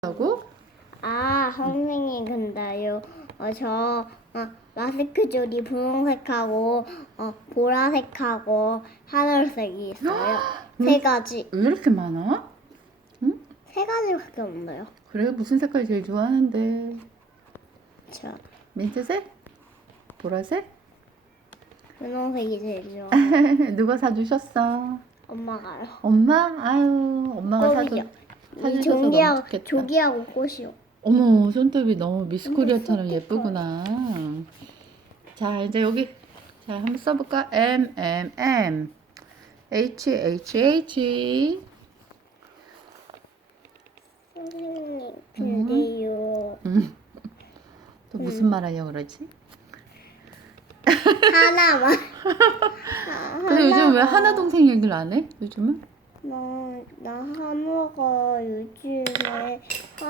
하고? 선생님, 근데요. 마스크 줄이 분홍색하고, 보라색하고, 하늘색이 있어요. 세 가지. 왜 이렇게 많아? 응? 세 가지밖에 없나요? 그래, 무슨 색깔 제일 좋아하는데? 저, 민트색? 보라색? 분홍색이 제일 좋아요. 누가 사주셨어? 엄마가요. 엄마? 아유, 엄마가 꽃이요. 사주셔서 너무 좋겠다. 조기하고 꽃이요. 어머, 손톱이 너무 미스코리아처럼 손톱 예쁘구나. 자, 이제 여기 자 한번 써볼까? M, M, M H, H, H 선생님, 근데요. 또 무슨 말 하려고 그러지? 하나만. 근데 요즘 왜 하나 동생 얘기를 안 해? 요즘은? 나 하나가 요즘에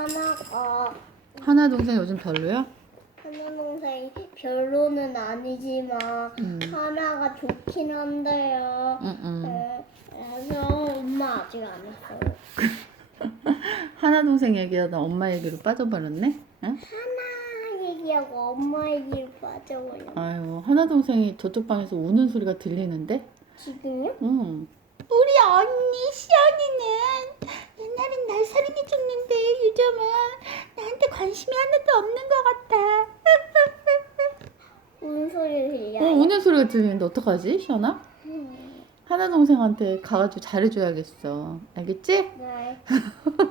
하나 동생 요즘 별로야? 하나 동생이 별로는 아니지만 하나가 좋긴 한데요. 그래서 엄마 아직 안 했어요. 하나 동생 얘기하다 엄마 얘기로 빠져버렸네? 응? 하나 얘기하고 엄마 얘기를 빠져버려. 아유, 하나 동생이 저쪽 방에서 우는 소리가 들리는데? 지금요? 응. 우리 언니 시연이는 옛날엔 날 사랑해줬는데 요즘은 나한테 관심이 하나도 없는 것 같아. 우는 소리 들려요? 우는 소리가 들리는데 어떡하지, 시연아? 하나 동생한테 가가지고 잘해줘야겠어. 알겠지? 네.